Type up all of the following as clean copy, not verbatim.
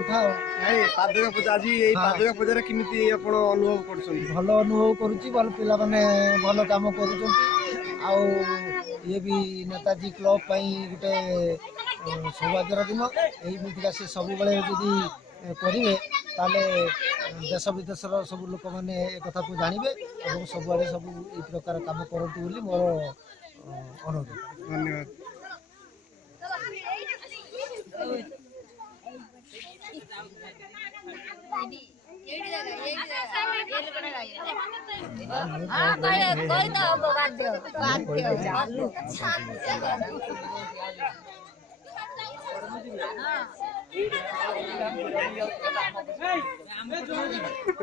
पादुका पूजा आज पादुका पूजा केमिति आपण अनुभव करछन भल अनुभव करूची भल पिला माने भल काम करूछन आ ये भी नेताजी क्लब पई गुटे सौभाग्यर दिन एमितिका से सब बेले यदि करिवे ताले देश विदेशर सब लोक माने ए कथा को जानिबे एवं सब आडे सब ई प्रकार काम करंतु बोली मोर अनुरोध। धन्यवाद।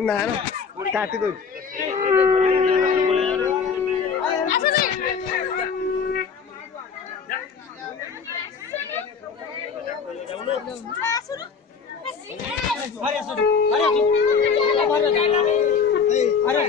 ना ना काटी दो अरे